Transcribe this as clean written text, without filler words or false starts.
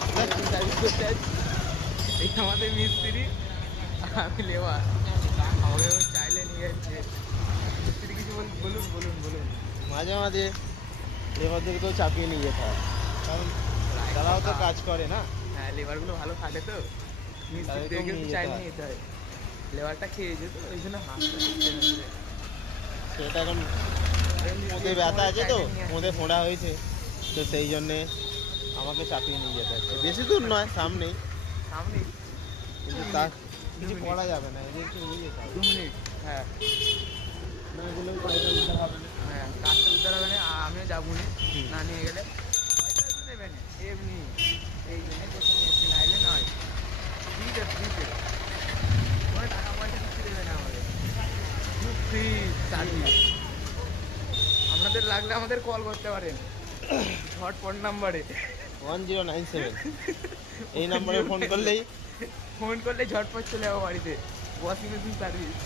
Service করতে আসছি। এই আমাদের মিস্ত্রি, আমি লেবার। আমাকে চাইলে নিয়ে যাচ্ছে মিস্ত্রি। কিছু বলুন বলুন বলুন। মাঝে মাঝে লেবারদেরকেও চাপিয়ে নিয়ে যেতে হয়, কারণ তারাও তো কাজ করে না, হ্যাঁ, লেবারগুলো ভালো খাটে তো, তাদেরকেও মিস্ত্রিদেরকেও নিয়ে একটু যেতে চাইলে হয়। নিয়ে যেতে হয়। লেবারটা খেয়েছে তো ওই জন্য হাসতে হচ্ছে। সেটা এখন মিস্ত্রি পোঁতে একটু ব্যথা আমাদের আছে তো, চাইলে নিয়ে আসে। পোঁতে ফোঁড়া হয়েছে, তো সেই জন্যে আমাকে চাপিয়ে নিয়ে যেতে হচ্ছে। বেশি দূর নয়, সামনেই, সামনেই। দু কিন্তু তা মিনিট দু কিছু মিনিট করা যাবে না, এদেরকে নিয়ে যেতে হবে। 2 মিনিট। হ্যাঁ না গেলেও গাড়িটা উদ্ধার হবে না। হ্যাঁ, কাজটা উদ্ধার হবে না, আমিও যাবো নি হুম। না নিয়ে গেলে। পয়সা তো দেবে না এমনি, এই জন্যই বসে নিয়েছি, নাইলে নয়। ফ্রিতে ফ্রিতে, কোনো টাকা পয়সা কিছু দেবে না আমাদের, খুব ফ্রি সার্ভিস। আপনাদের লাগলে আমাদের কল করতে পারেন ঝটপট নাম্বারে। 1097, এই নম্বরে ফোন করলেই ফোন করলে ঝটপট চলে যাবো বাড়িতে। Washing machine service.